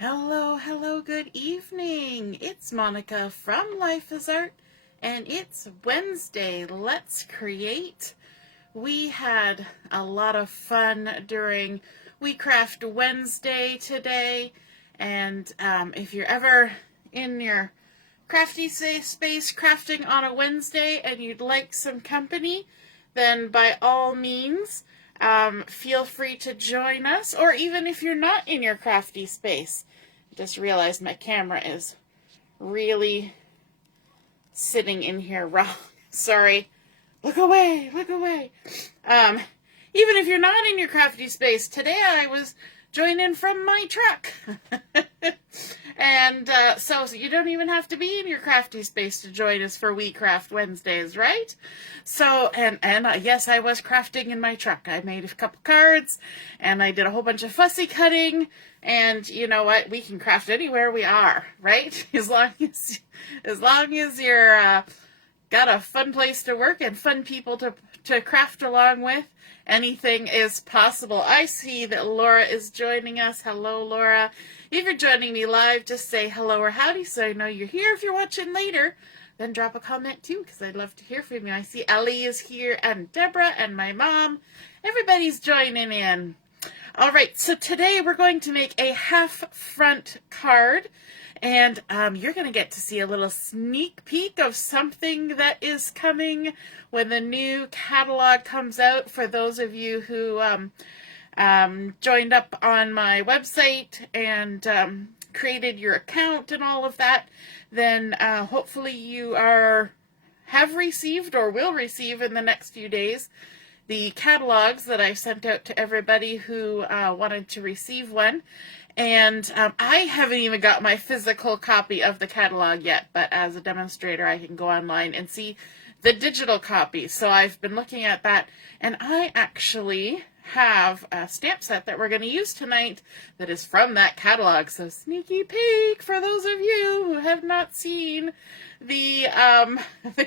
Hello, hello, good evening. It's Monica from Life is Art, and it's Wednesday. Let's create. We had a lot of fun during We Craft Wednesday today, and if you're ever in your crafty space crafting on a Wednesday and you'd like some company, then by all means, feel free to join us, or even if you're not in your crafty space. I just realized my camera is really sitting in here wrong. Sorry. Look away, look away. Even if you're not in your crafty space, today I was joining from my truck. And so you don't even have to be in your crafty space to join us for We Craft Wednesdays, right? So, and yes, I was crafting in my truck. I made a couple cards, and I did a whole bunch of fussy cutting, and you know what? We can craft anywhere we are, right? As long as you're got a fun place to work and fun people to craft along with, anything is possible. I see that Laura is joining us. Hello, Laura. If you're joining me live, just say hello or howdy so I know you're here. If you're watching later, then drop a comment too, because I'd love to hear from you. I see Ellie is here, and Deborah, and my mom. Everybody's joining in. All right, so today we're going to make a half front card, and you're going to get to see a little sneak peek of something that is coming when the new catalog comes out. For those of you who joined up on my website and created your account and all of that, then hopefully you have received or will receive in the next few days the catalogs that I sent out to everybody who wanted to receive one. And I haven't even got my physical copy of the catalog yet, but as a demonstrator I can go online and see the digital copy. So I've been looking at that, and I actually have a stamp set that we're going to use tonight that is from that catalog. So sneaky peek for those of you who have not seen the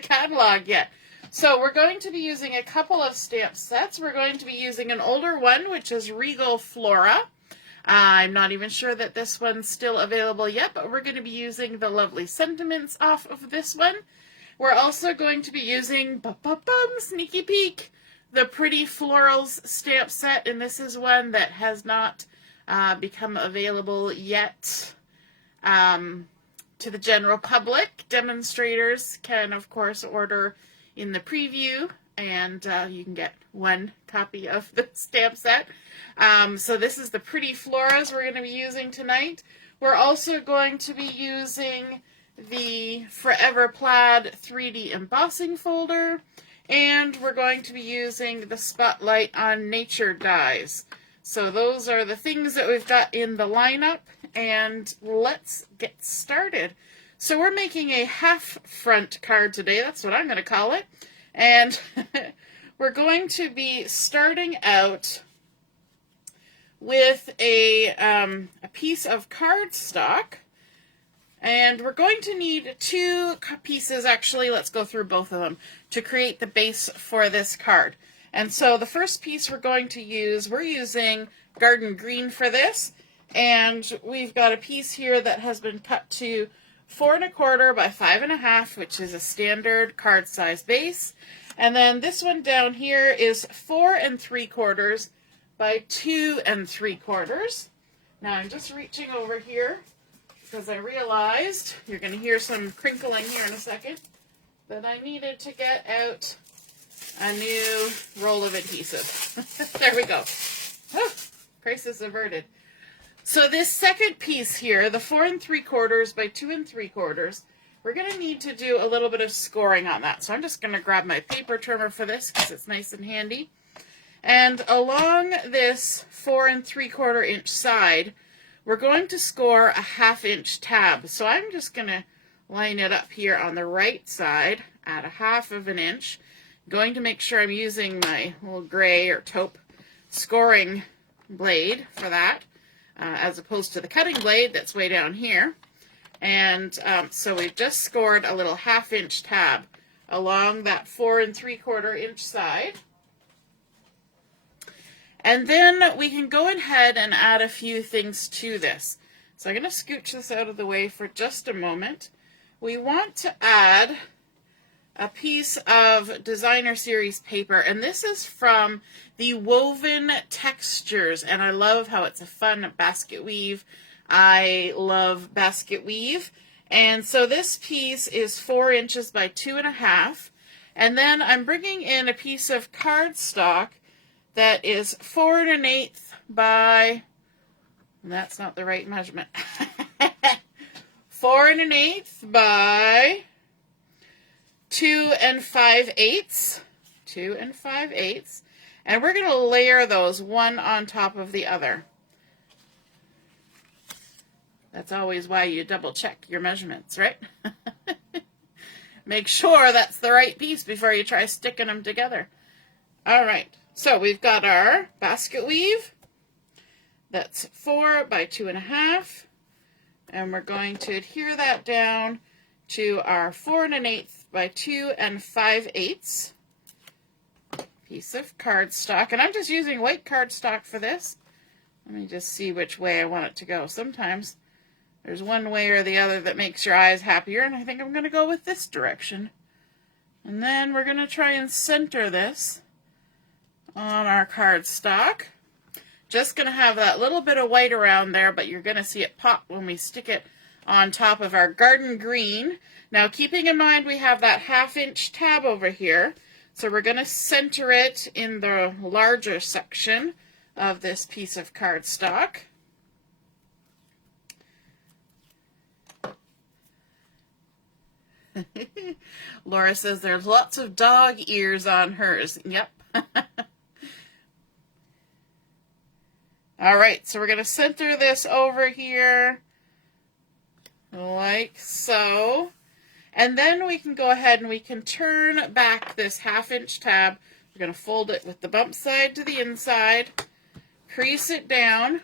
catalog yet. So we're going to be using a couple of stamp sets. We're going to be using an older one, which is Regal Flora. I'm not even sure that this one's still available yet, but we're going to be using the lovely sentiments off of this one. We're also going to be using, sneaky peek, the Pretty Florals stamp set, and this is one that has not become available yet to the general public. Demonstrators can, of course, order in the preview, and you can get one copy of the stamp set. So this is the Pretty Floras we're going to be using tonight. We're also going to be using the Forever Plaid 3D embossing folder, and we're going to be using the Spotlight on Nature dies. So those are the things that we've got in the lineup, and let's get started. So we're making a half front card today. That's what I'm going to call it. And we're going to be starting out with a piece of cardstock. And we're going to need two pieces, actually, let's go through both of them, to create the base for this card. And so the first piece we're going to use, we're using Garden Green for this. And we've got a piece here that has been cut to 4 1/4 by 5 1/2, which is a standard card size base. And then this one down here is 4 3/4 by 2 3/4. Now I'm just reaching over here because I realized, you're going to hear some crinkling here in a second, that I needed to get out a new roll of adhesive. There we go. Oh, crisis averted. So this second piece here, the 4 3/4 by 2 3/4, we're going to need to do a little bit of scoring on that. So I'm just going to grab my paper trimmer for this because it's nice and handy. And along this 4 3/4 inch side, we're going to score a 1/2 inch tab. So I'm just going to line it up here on the right side at 1/2 inch. I'm going to make sure I'm using my little gray or taupe scoring blade for that, as opposed to the cutting blade that's way down here. And so we've just scored a little 1/2 inch tab along that 4 3/4 inch side. And then we can go ahead and add a few things to this. So I'm going to scooch this out of the way for just a moment. We want to add a piece of designer series paper, and this is from the Woven Textures, and I love how it's a fun basket weave. I love basket weave, and so this piece is 4 inches by 2.5, and then I'm bringing in a piece of cardstock that is 4 1/8 by, that's not the right measurement, 4 1/8 by 2 5/8, 2 5/8, and we're going to layer those one on top of the other. That's always why you double check your measurements, right? Make sure that's the right piece before you try sticking them together. All right, so we've got our basket weave. That's 4 by 2.5, and we're going to adhere that down to our 4 1/8 by 2 5/8 piece of cardstock. And I'm just using white cardstock for this. Let me just see which way I want it to go. Sometimes there's one way or the other that makes your eyes happier, and I think I'm going to go with this direction. And then we're going to try and center this on our cardstock. Just going to have that little bit of white around there, but you're going to see it pop when we stick it on top of our garden green. Now, keeping in mind we have that 1/2 inch tab over here, so we're going to center it in the larger section of this piece of cardstock. Laura says there's lots of dog ears on hers. Yep. All right, so we're going to center this over here like so. And then we can go ahead and we can turn back this 1/2 inch tab. We're going to fold it with the bump side to the inside, crease it down,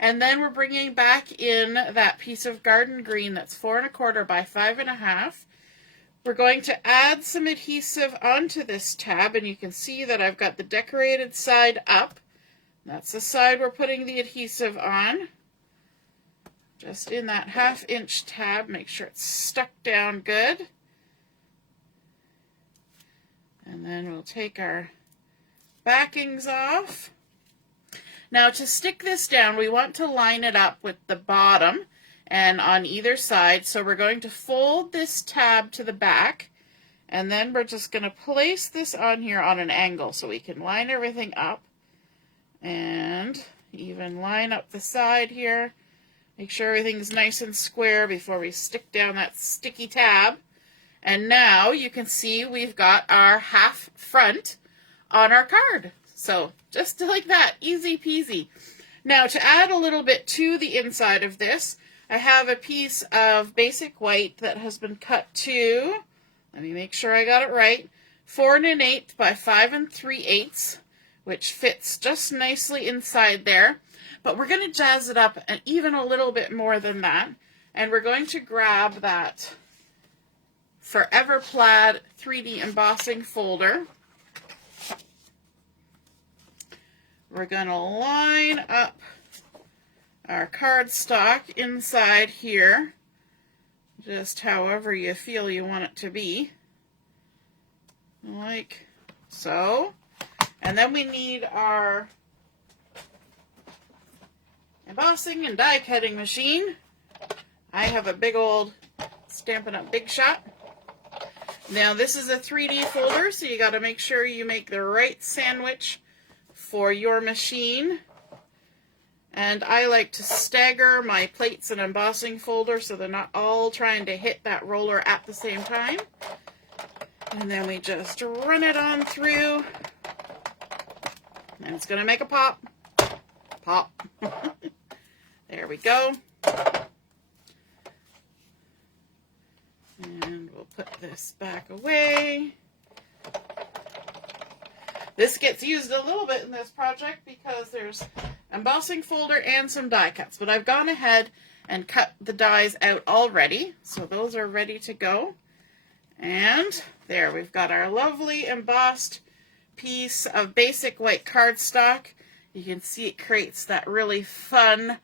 and then we're bringing back in that piece of garden green that's 4 1/4 by 5.5. We're going to add some adhesive onto this tab, and you can see that I've got the decorated side up. That's the side we're putting the adhesive on. Just in that 1/2 inch tab, make sure it's stuck down good. And then we'll take our backings off. Now, to stick this down, we want to line it up with the bottom and on either side. So we're going to fold this tab to the back, and then we're just going to place this on here on an angle so we can line everything up and even line up the side here. Make sure everything's nice and square before we stick down that sticky tab. And now you can see we've got our 1/2 front on our card. So just like that, easy peasy. Now, to add a little bit to the inside of this, I have a piece of basic white that has been cut to, let me make sure I got it right, 4 1/8 by 5 3/8, which fits just nicely inside there. But we're going to jazz it up and even a little bit more than that. And we're going to grab that Forever Plaid 3D embossing folder. We're going to line up our cardstock inside here, just however you feel you want it to be, like so. And then we need our embossing and die cutting machine. I have a big old Stampin' Up! Big Shot. Now, this is a 3D folder, so you got to make sure you make the right sandwich for your machine. And I like to stagger my plates and embossing folder so they're not all trying to hit that roller at the same time. And then we just run it on through. And it's going to make a pop. Pop. There we go. And we'll put this back away. This gets used a little bit in this project because there's embossing folder and some die cuts, but I've gone ahead and cut the dies out already, so those are ready to go. And there, we've got our lovely embossed piece of basic white cardstock. You can see it creates that really fun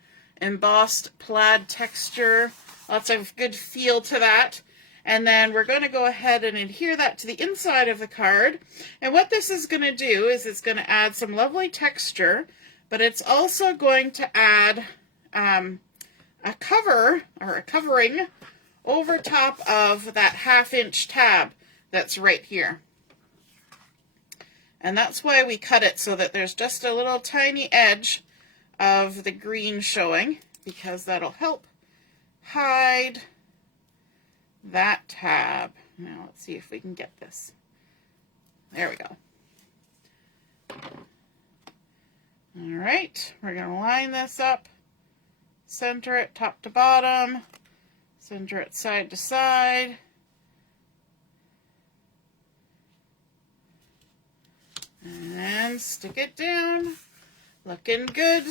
embossed plaid texture. Lots of good feel to that. And then we're going to go ahead and adhere that to the inside of the card. And what this is going to do is it's going to add some lovely texture, but it's also going to add a cover or a covering over top of that 1/2 inch tab that's right here. And that's why we cut it so that there's just a little tiny edge of the green showing, because that'll help hide that tab. Now let's see if we can get this. There we go. All right, we're going to line this up, center it top to bottom, center it side to side. And stick it down. Looking good.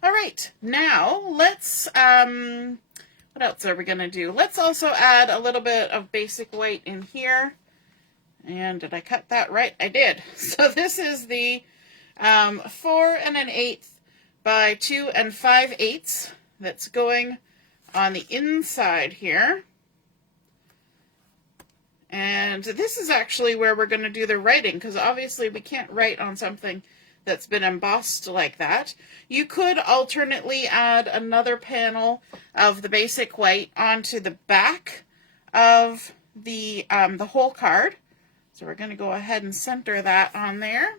All right, now let's, what else are we going to do? Let's also add a little bit of basic white in here. And did I cut that right? I did. So this is the 4 1/8 by 2 5/8 that's going on the inside here. And this is actually where we're going to do the writing, because obviously we can't write on something that's been embossed like that. You could alternately add another panel of the basic white onto the back of the whole card. So we're going to go ahead and center that on there.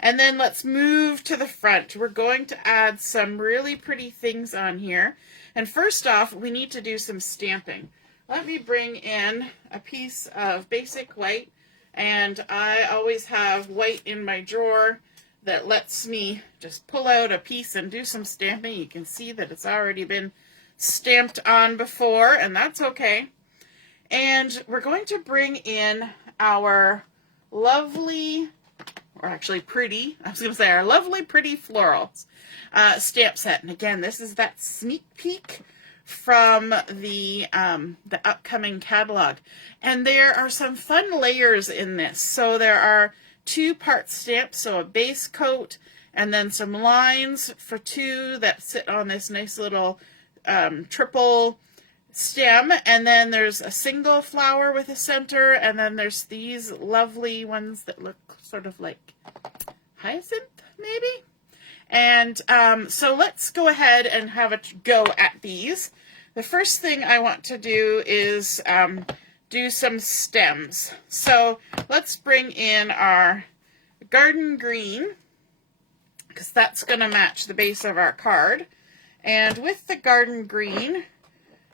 And then let's move to the front. We're going to add some really pretty things on here. And first off, we need to do some stamping. Let me bring in a piece of basic white, and I always have white in my drawer that lets me just pull out a piece and do some stamping. You can see that it's already been stamped on before, and that's okay. And we're going to bring in our lovely, or actually pretty, I was going to say our lovely pretty Florals stamp set. And again, this is that sneak peek from the upcoming catalog. And there are some fun layers in this. So there are 2-part stamps, so a base coat, and then some lines for 2 that sit on this nice little triple stem, and then there's a single flower with a center, and then there's these lovely ones that look sort of like hyacinth, maybe? And so let's go ahead and have a go at these. The first thing I want to do is do some stems. So let's bring in our garden green, because that's going to match the base of our card. And with the garden green,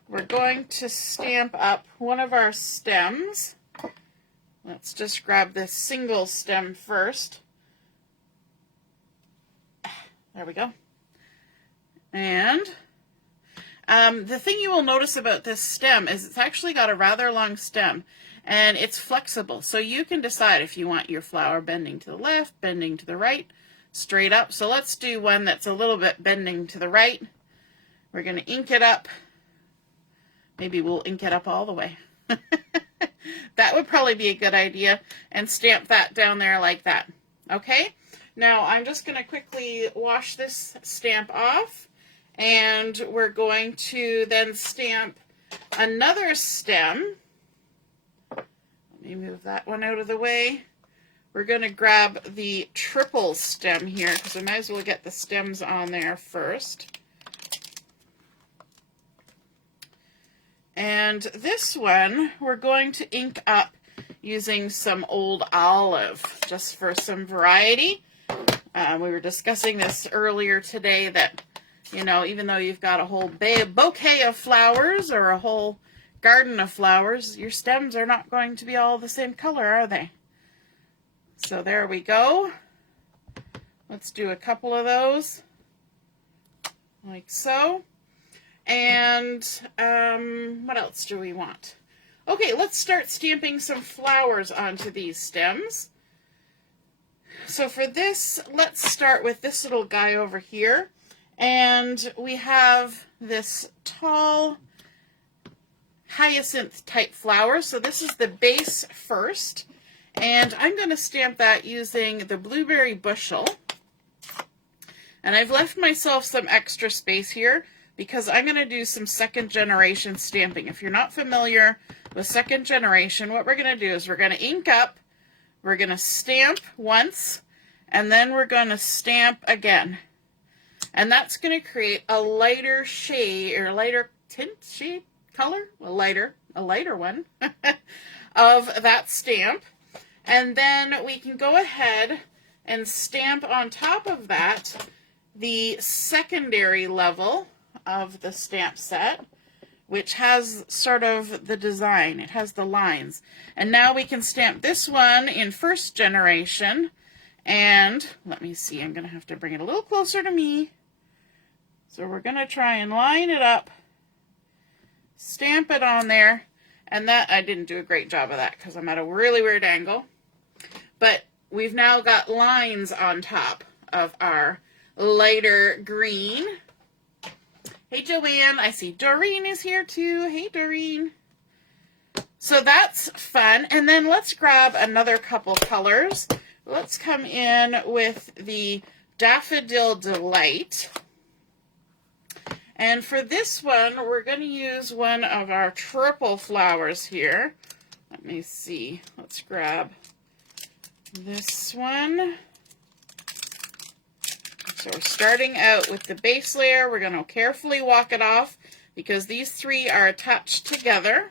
we're going to stamp up one of our stems. Let's just grab this single stem first. There we go. And the thing you will notice about this stem is it's actually got a rather long stem, and it's flexible. So you can decide if you want your flower bending to the left, bending to the right, straight up. So let's do one that's a little bit bending to the right. We're going to ink it up. Maybe we'll ink it up all the way. That would probably be a good idea, and stamp that down there like that. Okay, now I'm just going to quickly wash this stamp off, and we're going to then stamp another stem. Let me move that one out of the way. We're going to grab the triple stem here, because I might as well get the stems on there first. And this one, we're going to ink up using some old olive, just for some variety. We were discussing this earlier today, that, you know, even though you've got a whole bouquet of flowers or a whole garden of flowers, your stems are not going to be all the same color, are they? So there we go. Let's do a couple of those, like so. And what else do we want? Okay, let's start stamping some flowers onto these stems. So for this, let's start with this little guy over here. And we have this tall hyacinth type flower. So this is the base first. And I'm going to stamp that using the Blueberry Bushel. And I've left myself some extra space here because I'm going to do some second generation stamping. If you're not familiar with second generation, what we're going to do is we're going to ink up, we're going to stamp once, and then we're going to stamp again. And that's going to create a lighter shade, or lighter tint, shade, color, a lighter one of that stamp. And then we can go ahead and stamp on top of that the secondary level of the stamp set, which has sort of the design. It has the lines. And now we can stamp this one in first generation. And let me see, I'm going to have to bring it a little closer to me. So we're going to try and line it up, stamp it on there. And that, I didn't do a great job of that because I'm at a really weird angle. But we've now got lines on top of our lighter green. Hey, Joanne. I see Doreen is here too. Hey, Doreen. So that's fun. And then let's grab another couple colors. Let's come in with the Daffodil Delight. And for this one, we're going to use one of our triple flowers here. Let me see. Let's grab this one. So we're starting out with the base layer. We're going to carefully walk it off because these three are attached together.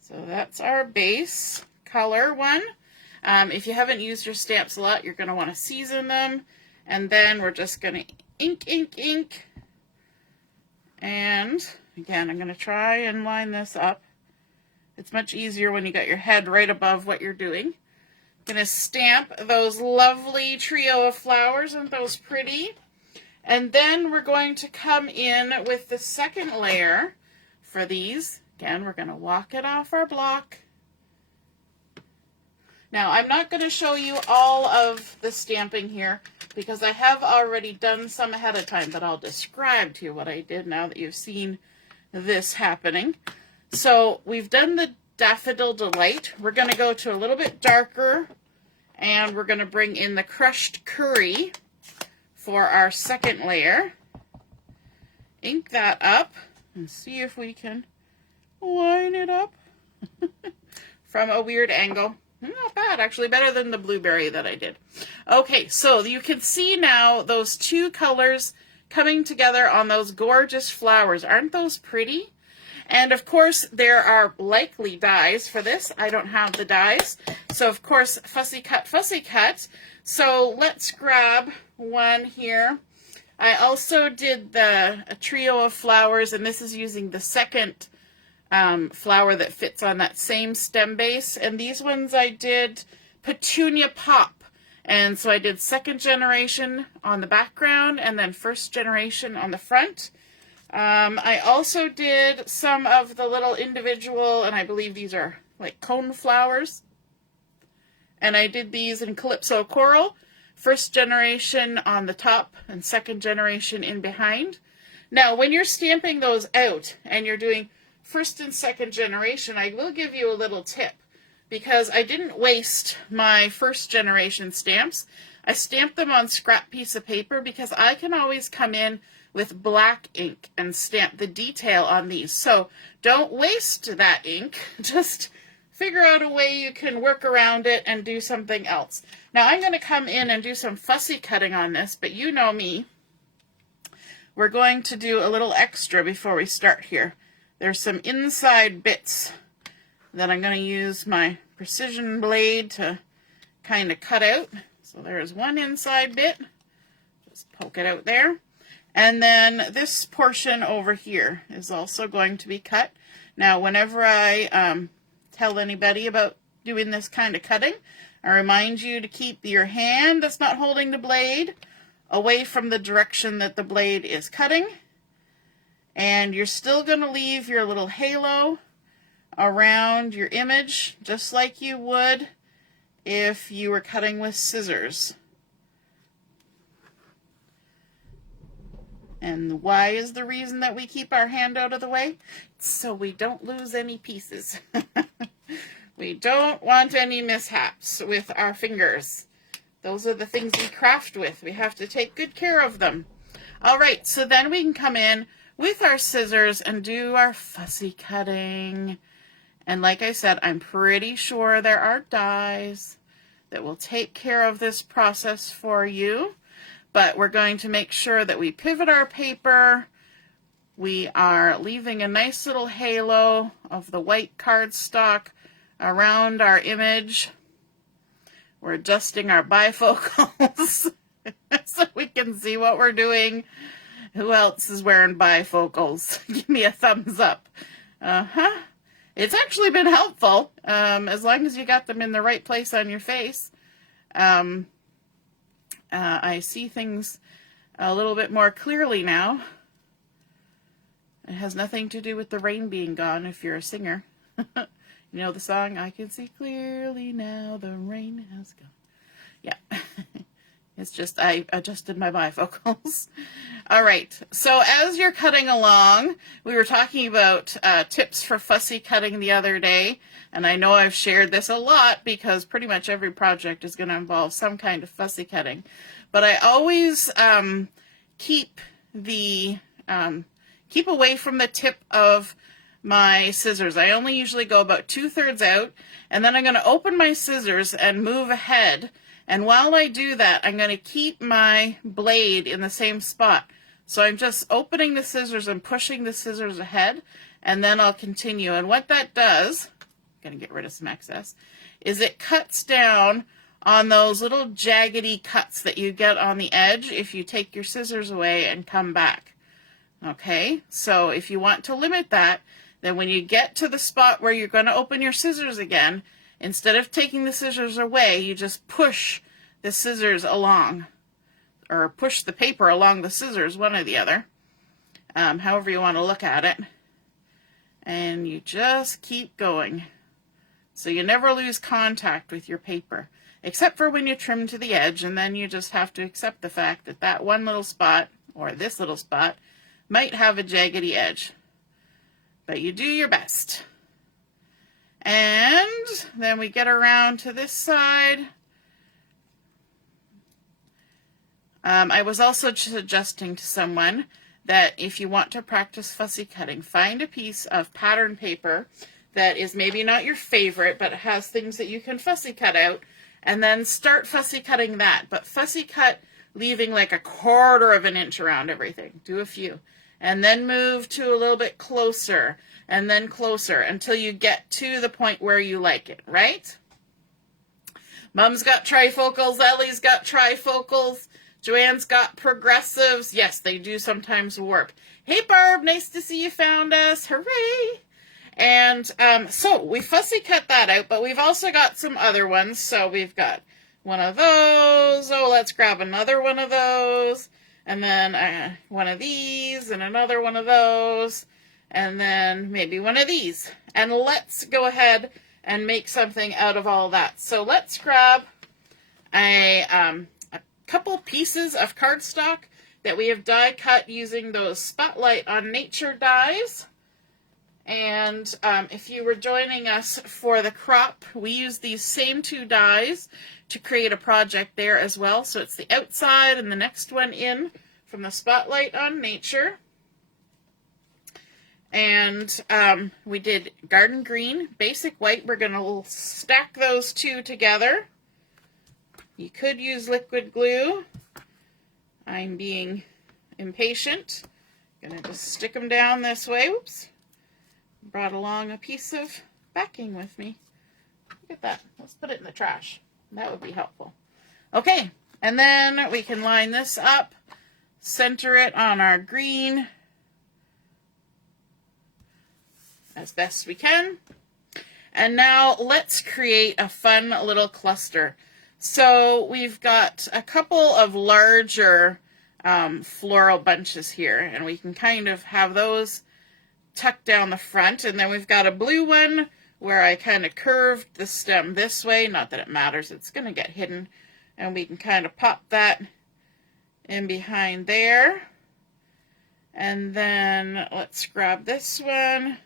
So that's our base color one. If you haven't used your stamps a lot, you're going to want to season them. And then we're just going to ink, ink, ink. And again, I'm going to try and line this up. It's much easier when you got your head right above what you're doing. Going to stamp those lovely trio of flowers. Aren't those pretty? And then we're going to come in with the second layer for these. Again, we're going to walk it off our block. Now, I'm not going to show you all of the stamping here because I have already done some ahead of time, but I'll describe to you what I did now that you've seen this happening. So we've done the Daffodil Delight. We're going to go to a little bit darker, and we're going to bring in the crushed curry for our second layer. Ink that up and see if we can line it up from a weird angle. Not bad, actually, better than the blueberry that I did. Okay, so you can see now those two colors coming together on those gorgeous flowers. Aren't those pretty? And of course, there are likely dies for this. I don't have the dies. So of course, fussy cut, fussy cut. So let's grab one here. I also did a trio of flowers, and this is using the second flower that fits on that same stem base. And these ones I did Petunia Pop. And so I did second generation on the background and then first generation on the front. I also did some of the little individual, and I believe these are like cone flowers. And I did these in Calypso Coral, first generation on the top and second generation in behind. Now, when you're stamping those out and you're doing first and second generation, I will give you a little tip because I didn't waste my first generation stamps. I stamped them on scrap piece of paper because I can always come in with black ink and stamp the detail on these. So don't waste that ink. Just figure out a way you can work around it and do something else. Now I'm going to come in and do some fussy cutting on this, but you know me. We're going to do a little extra before we start here. There's some inside bits that I'm going to use my precision blade to kind of cut out. So there's one inside bit. Just poke it out there. And then this portion over here is also going to be cut. Now, whenever I tell anybody about doing this kind of cutting, I remind you to keep your hand that's not holding the blade away from the direction that the blade is cutting. And you're still going to leave your little halo around your image, just like you would if you were cutting with scissors. And why is the reason that we keep our hand out of the way? So we don't lose any pieces. We don't want any mishaps with our fingers. Those are the things we craft with. We have to take good care of them. All right, so then we can come in with our scissors and do our fussy cutting. And like I said, I'm pretty sure there are dies that will take care of this process for you. But we're going to make sure that we pivot our paper. We are leaving a nice little halo of the white cardstock around our image. We're adjusting our bifocals so we can see what we're doing. Who else is wearing bifocals? Give me a thumbs up. It's actually been helpful, as long as you got them in the right place on your face. I see things a little bit more clearly now. It has nothing to do with the rain being gone if you're a singer. You know the song, I can see clearly now the rain has gone. Yeah, it's just I adjusted my bifocals. All right, so as you're cutting along, we were talking about tips for fussy cutting the other day, and I know I've shared this a lot because pretty much every project is going to involve some kind of fussy cutting. But I always keep away from the tip of my scissors. I only usually go about 2/3 out, and then I'm going to open my scissors and move ahead. And while I do that, I'm going to keep my blade in the same spot. So I'm just opening the scissors and pushing the scissors ahead, and then I'll continue. And what that does, I'm going to get rid of some excess, is it cuts down on those little jaggedy cuts that you get on the edge if you take your scissors away and come back. Okay, so if you want to limit that, then when you get to the spot where you're going to open your scissors again, instead of taking the scissors away, you just push the scissors along, or push the paper along the scissors, one or the other, however you want to look at it, and you just keep going. So you never lose contact with your paper, except for when you trim to the edge, and then you just have to accept the fact that that one little spot, or this little spot, might have a jaggedy edge. But you do your best. And then we get around to this side. I was also suggesting to someone that if you want to practice fussy cutting, find a piece of pattern paper that is maybe not your favorite, but it has things that you can fussy cut out, and then start fussy cutting that. But fussy cut leaving like 1/4 of an inch around everything. Do a few. And then move to a little bit closer, and then closer, until you get to the point where you like it, right? Mom's got trifocals, Ellie's got trifocals, Joanne's got progressives. Yes, they do sometimes warp. Hey Barb, nice to see you found us, hooray! And so we fussy cut that out, but we've also got some other ones. So we've got one of those, oh let's grab another one of those, and then one of these, and another one of those, and then maybe one of these. And let's go ahead and make something out of all that. So let's grab a couple pieces of cardstock that we have die cut using those Spotlight on Nature dies. And if you were joining us for the crop, we use these same 2 dies to create a project there as well. So it's the outside and the next one in from the Spotlight on Nature. And we did garden green, basic white. We're going to stack those 2 together. You could use liquid glue. I'm being impatient. Going to just stick them down this way. Whoops. Brought along a piece of backing with me. Look at that. Let's put it in the trash. That would be helpful. Okay, and then we can line this up, center it on our green as best we can. And now let's create a fun little cluster. So we've got a couple of larger floral bunches here, and we can kind of have those tucked down the front. And then we've got a blue one where I kind of curved the stem this way. Not that it matters, it's going to get hidden. And we can kind of pop that in behind there. And then let's grab this one,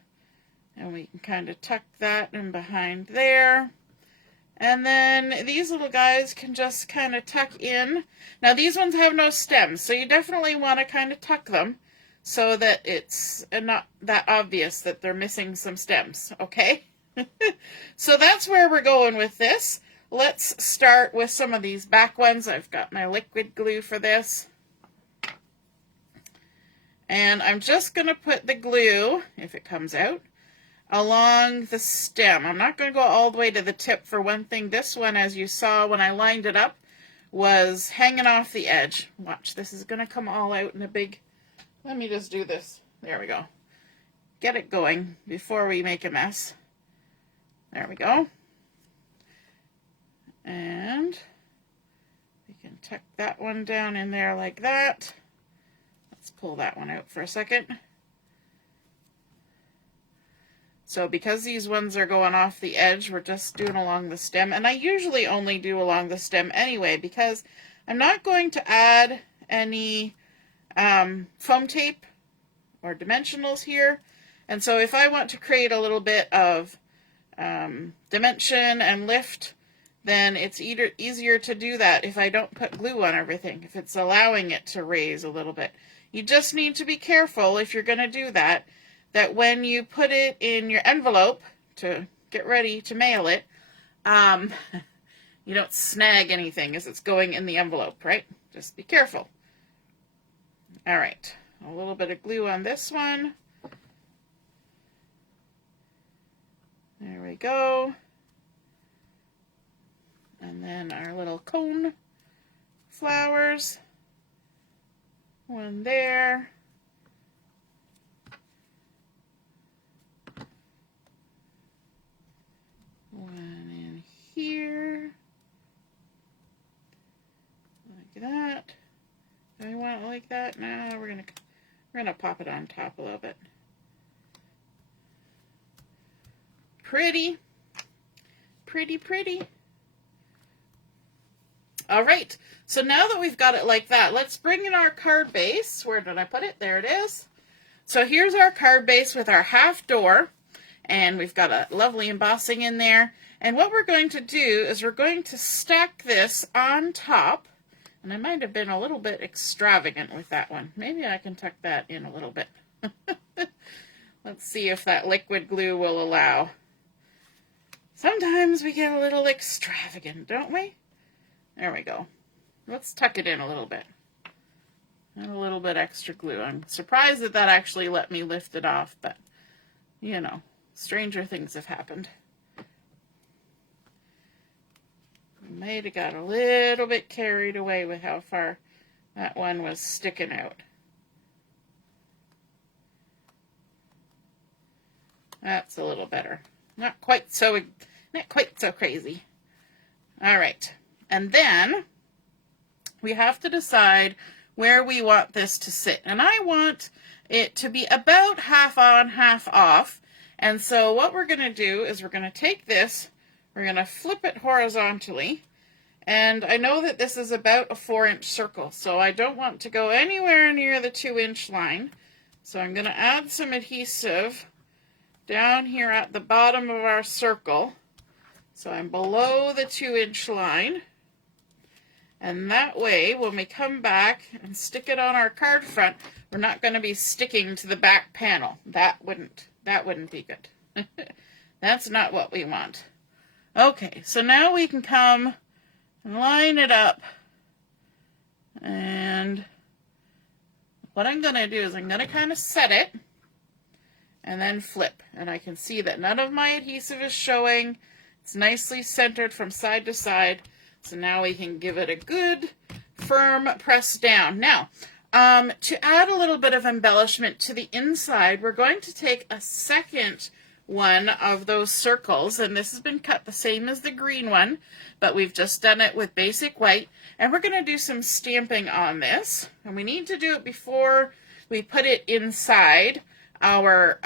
and we can kind of tuck that in behind there. And then these little guys can just kind of tuck in. Now these ones have no stems, so you definitely want to kind of tuck them so that it's not that obvious that they're missing some stems, okay? So that's where we're going with this. Let's start with some of these back ones. I've got my liquid glue for this. And I'm just going to put the glue, if it comes out, along the stem. I'm not going to go all the way to the tip. For one thing, this one, as you saw when I lined it up, was hanging off the edge. Watch, this is going to come all out in a big... Let me just do this. There we go. Get it going before we make a mess. There we go. And we can tuck that one down in there like that. Let's pull that one out for a second. So because these ones are going off the edge, we're just doing along the stem. And I usually only do along the stem anyway, because I'm not going to add any foam tape or dimensionals here. And so if I want to create a little bit of dimension and lift, then it's easier to do that if I don't put glue on everything, if it's allowing it to raise a little bit. You just need to be careful if you're going to do that, that when you put it in your envelope to get ready to mail it, you don't snag anything as it's going in the envelope, right? Just be careful. All right, a little bit of glue on this one. There we go. And then our little cone flowers. One there. One in here. Like that. Do we want it like that? No, we're gonna pop it on top a little bit. Pretty. Pretty, pretty. All right, so now that we've got it like that, let's bring in our card base. Where did I put it? There it is. So here's our card base with our half door, and we've got a lovely embossing in there. And what we're going to do is we're going to stack this on top, and I might have been a little bit extravagant with that one. Maybe I can tuck that in a little bit. Let's see if that liquid glue will allow. Sometimes we get a little extravagant, don't we? There we go. Let's tuck it in a little bit. And a little bit extra glue. I'm surprised that that actually let me lift it off, but, you know, stranger things have happened. I might have got a little bit carried away with how far that one was sticking out. That's a little better. Not quite so crazy. All right. And then we have to decide where we want this to sit. And I want it to be about half on, half off. And so what we're going to do is we're going to take this, we're going to flip it horizontally. And I know that this is about a 4-inch circle, so I don't want to go anywhere near the 2-inch line. So I'm going to add some adhesive down here at the bottom of our circle. So I'm below the 2-inch line. And that way, when we come back and stick it on our card front, we're not going to be sticking to the back panel. That wouldn't be good. That's not what we want. Okay, so now we can come and line it up. And what I'm going to do is I'm going to kind of set it and then flip. And I can see that none of my adhesive is showing. It's nicely centered from side to side. So now we can give it a good, firm press down. Now, to add a little bit of embellishment to the inside, we're going to take a second one of those circles, and this has been cut the same as the green one, but we've just done it with basic white, and we're going to do some stamping on this, and we need to do it before we put it inside our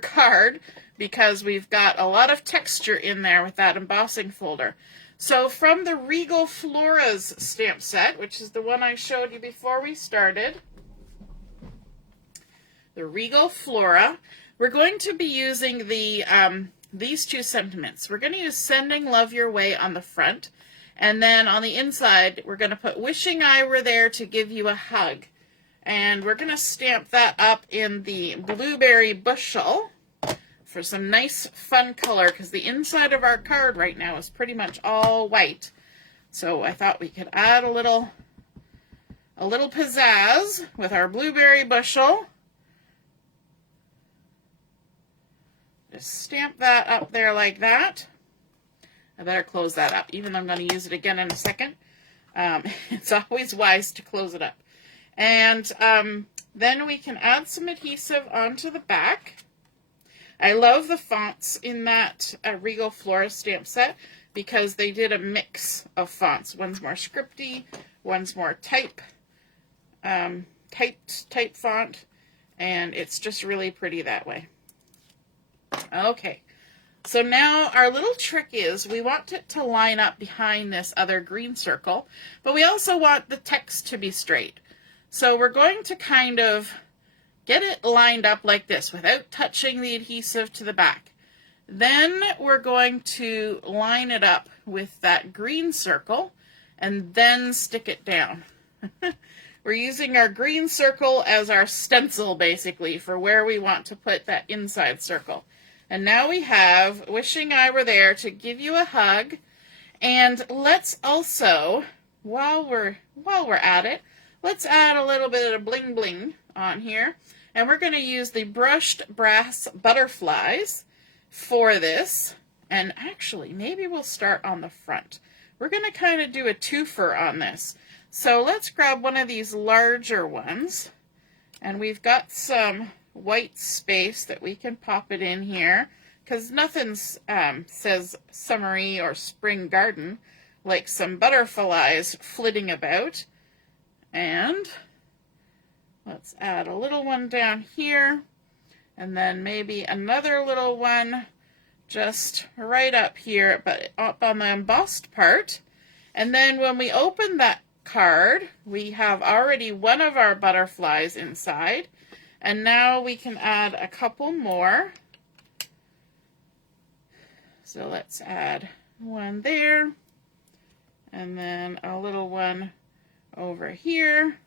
card, because we've got a lot of texture in there with that embossing folder. So from the Regal Flora's stamp set, which is the one I showed you before we started, the Regal Flora, we're going to be using the these two sentiments. We're going to use Sending Love Your Way on the front, and then on the inside we're going to put Wishing I Were There to Give You a Hug. And we're going to stamp that up in the Blueberry Bushel for some nice fun color, because the inside of our card right now is pretty much all white. So I thought we could add a little pizzazz with our Blueberry Bushel. Just stamp that up there like that. I better close that up, even though I'm going to use it again in a second. It's always wise to close it up. And then we can add some adhesive onto the back. I love the fonts in that Regal Flora stamp set because they did a mix of fonts. One's more scripty, one's more typed font, and it's just really pretty that way. Okay, so now our little trick is we want it to line up behind this other green circle, but we also want the text to be straight. So we're going to kind of get it lined up like this without touching the adhesive to the back. Then we're going to line it up with that green circle and then stick it down. We're using our green circle as our stencil, basically, for where we want to put that inside circle. And now we have Wishing I Were There to Give You a Hug. And let's also, while we're at it, let's add a little bit of bling bling on here. And we're going to use the brushed brass butterflies for this. And actually, maybe we'll start on the front. We're going to kind of do a twofer on this. So let's grab one of these larger ones. And we've got some white space that we can pop it in here, because nothing says summery or spring garden like some butterflies flitting about. And let's add a little one down here, and then maybe another little one just right up here, but up on the embossed part. And then when we open that card, we have already one of our butterflies inside. And now we can add a couple more. So let's add one there, and then a little one over here,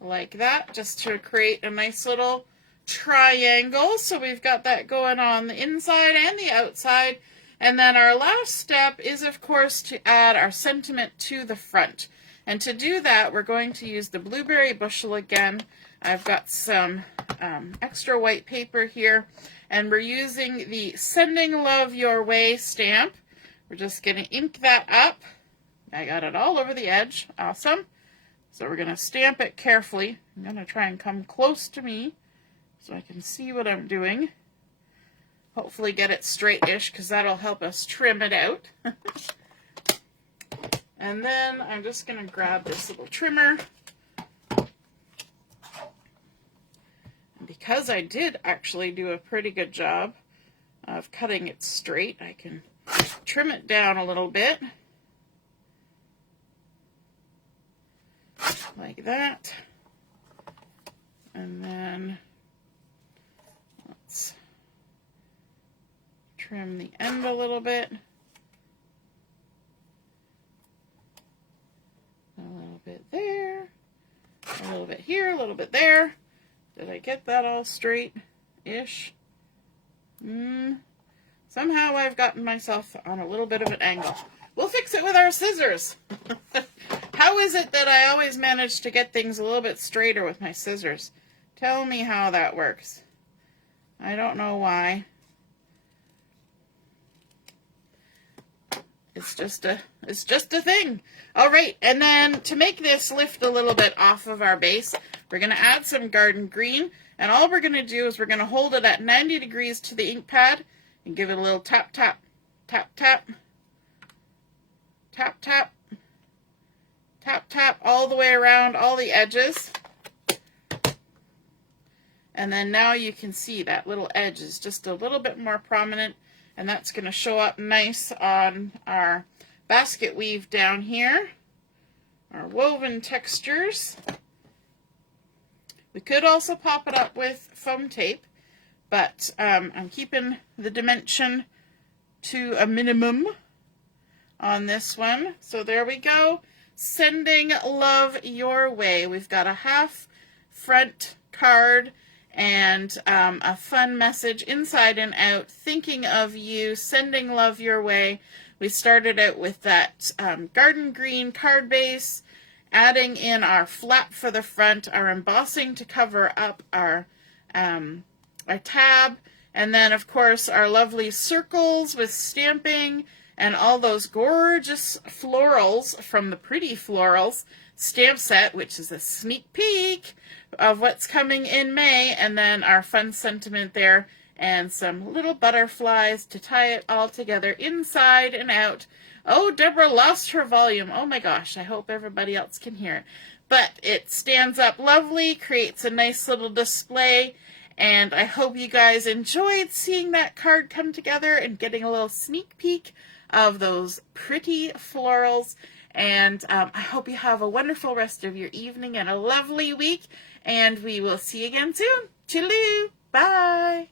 like that, just to create a nice little triangle. So we've got that going on the inside and the outside. And then our last step is, of course, to add our sentiment to the front. And to do that, we're going to use the Blueberry Bushel again. I've got some extra white paper here, and we're using the Sending Love Your Way stamp. We're just going to ink that up. I got it all over the edge. Awesome. So we're going to stamp it carefully. I'm going to try and come close to me so I can see what I'm doing. Hopefully get it straight-ish, because that'll help us trim it out. And then I'm just going to grab this little trimmer. And because I did actually do a pretty good job of cutting it straight, I can trim it down a little bit. Like that. And then let's trim the end a little bit. A little bit there, a little bit here, a little bit there. Did I get that all straight-ish? Somehow I've gotten myself on a little bit of an angle. We'll fix it with our scissors. How is it that I always manage to get things a little bit straighter with my scissors? Tell me how that works. I don't know why. It's just a thing. All right, and then to make this lift a little bit off of our base, we're going to add some garden green, and all we're going to do is we're going to hold it at 90 degrees to the ink pad and give it a little tap, tap, tap, tap, tap, tap, tap, tap, all the way around all the edges. And then now you can see that little edge is just a little bit more prominent, and that's going to show up nice on our basket weave down here, our woven textures. We could also pop it up with foam tape, but I'm keeping the dimension to a minimum on this one. So there we go. Sending love your way. We've got a half front card and a fun message inside and out, thinking of you, sending love your way. We started out with that garden green card base, adding in our flap for the front, our embossing to cover up our tab, and then of course our lovely circles with stamping and all those gorgeous florals from the Pretty Florals stamp set, which is a sneak peek of what's coming in May, and then our fun sentiment there and some little butterflies to tie it all together inside and out. Oh, Deborah lost her volume. Oh my gosh, I hope everybody else can hear it. But it stands up lovely, creates a nice little display, and I hope you guys enjoyed seeing that card come together and getting a little sneak peek of those pretty florals. And I hope you have a wonderful rest of your evening and a lovely week. And we will see you again soon. Toodaloo. Bye.